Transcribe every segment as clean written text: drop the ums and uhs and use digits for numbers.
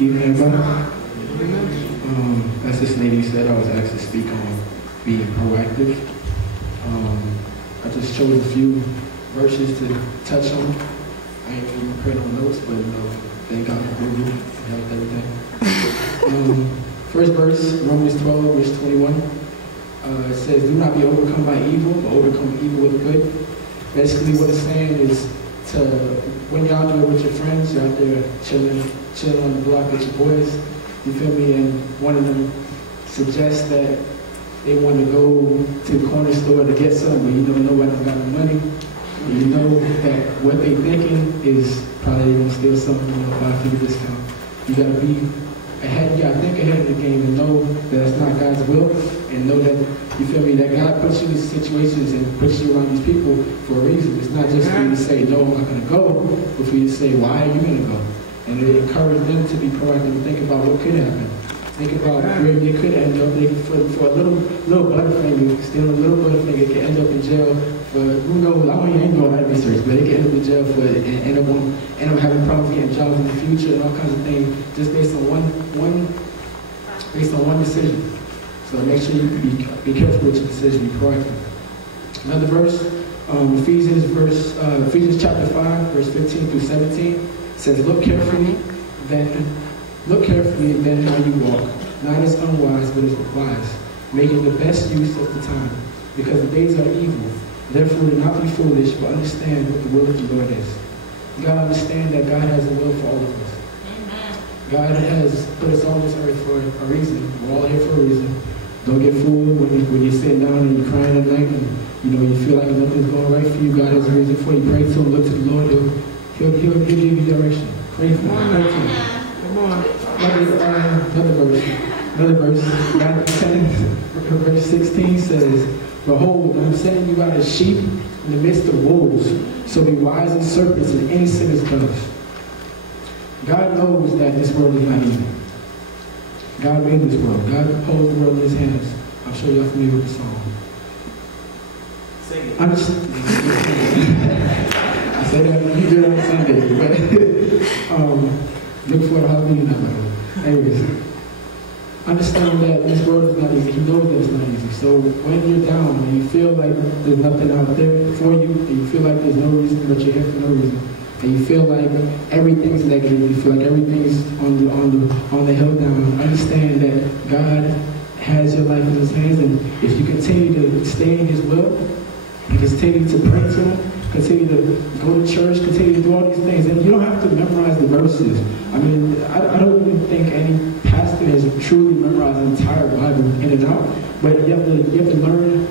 Evening, everybody. As this lady said, I was asked to speak on being proactive. I just chose a few verses to touch on. I ain't really prepared no notes, but thank God for Google and helped everything. First verse, Romans 12, verse 21. It says, "Do not be overcome by evil, but overcome evil with good." Basically, what it's saying is to when you're out there with your friends, you're out there chilling on the block with your boys. You feel me? And one of them suggests that they want to go to the corner store to get something, but you don't know why they got the money. You know that what they thinking is probably they're gonna steal something or buy a big discount. You gotta be ahead. You gotta think ahead of the game and know that it's not God's will, and know that you feel me, that God puts you in these situations and puts you around these people for a reason. It's not just for you to say, no, I'm not going to go, but for you to say, why are you going to go? And it encourage them to be proactive and think about what could happen. Think about where they could end up. For a little butterfinger, stealing a little butterfinger, can end up in jail for, who knows, I ain't doing that research, but they can end up in jail for, and end up having problems getting jobs in the future and all kinds of things, just based on one decision. So make sure you be careful with your decision, be proactive. Another verse, Ephesians chapter 5, verse 15 through 17, says, Look carefully then how you walk, not as unwise, but as wise, making the best use of the time, because the days are evil. Therefore, do not be foolish, but understand what the will of the Lord is. You gotta understand that God has a will for all of us. Amen. God has put us on this earth for a reason. We're all here for a reason. Don't get fooled when you're sitting down and you're crying at night and you feel like nothing's going right for you. God has a reason for you. Pray to Him, look to the Lord. He'll give you direction. Pray for Him. Come on. Another verse. Matthew 10, verse 16 says, Behold, I'm sending you out as sheep in the midst of wolves. So be wise as serpents and innocent as doves. God knows that this world is not easy. God made this world. God holds the world in His hands. I'm sure you're familiar with the song. Sing it. I say that you do it on Sunday, but look for the Halloween number. Anyways, understand that this world is not easy. He knows that it's not easy. So when you're down and you feel like there's nothing out there for you, and you feel like there's no reason, but you're here for no reason, and you feel like everything's negative, you feel like everything's on the hill down, understand that God has your life in His hands, and if you continue to stay in His will, and continue to pray to Him, continue to go to church, continue to do all these things, and you don't have to memorize the verses. I mean, I don't even think any pastor has truly memorized the entire Bible in and out, but you have to learn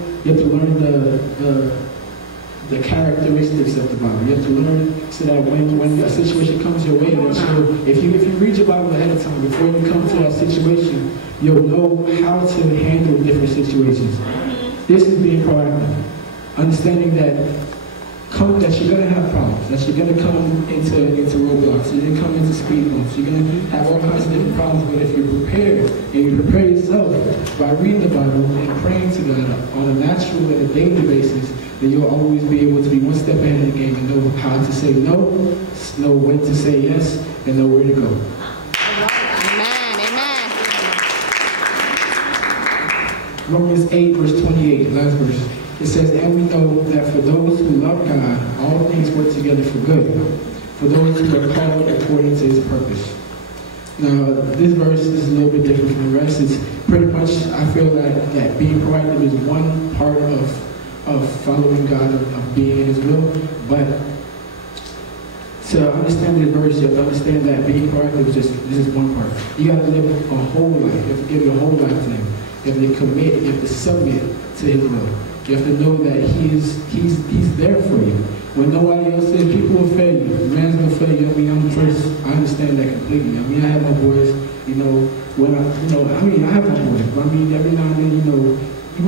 the characteristics of the Bible. You have to learn so that when a situation comes your way, if you read your Bible ahead of time, before you come to that situation, you'll know how to handle different situations. This is being proactive. Understanding that you're going to have problems, that you're going to come into roadblocks, you're going to come into speed bumps, you're going to have all kinds of different problems, but if you're prepared, and you prepare yourself by reading the Bible and praying to God on a natural and a daily basis, then you'll always be able to be one step ahead of the game and know how to say no, know when to say yes, and know where to go. Amen. Romans 8, verse 28, last verse. It says, And we know that for those who love God, all things work together for good, for those who are called according to His purpose. Now, this verse is a little bit different from the rest. It's pretty much, I feel that being proactive is one part of following God, of being in His will, but to understand this verse, you have to understand that being proactive is just one part. You got to live a whole life. You have to give your whole life to Him. You have to commit. You have to submit to His will. You have to know that He's there for you. When nobody else is, people will fail you. Man's going to fail you. I mean, I'm first. I understand that completely. I mean, I have my boys. I have my boys. But I mean, every now and then, you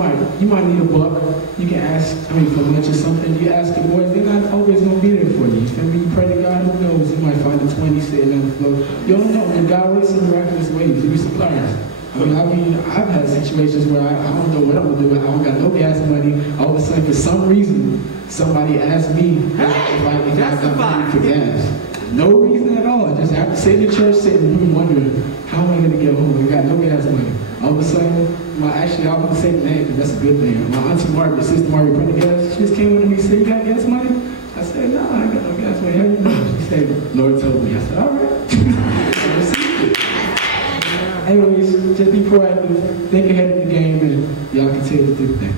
might need a buck. You can ask. For lunch or something. You ask the boys. They're not always going to be there for you. You feel me? You pray to God. Who knows? You might find a 20 sitting on the floor. You don't know. And God works in miraculous ways. You'll be surprised. I've had situations where I don't know what I'm going to do. I don't got no gas money. All of a sudden, for some reason, somebody asked me if I got money for gas. No reason at all. Just after sitting in church, sitting wondering, how am I going to get home? I got no gas money. All of a sudden, actually, I'm going to say the name because that's a good thing. My auntie Margaret, Sister Margaret, put the gas. She just came in to me and said, you got gas money? I said, no, I ain't got no gas money. How you know? She said, Lord told me. I said, all right. Anyways, just be proactive, think ahead of the game, and y'all continue to do the thing.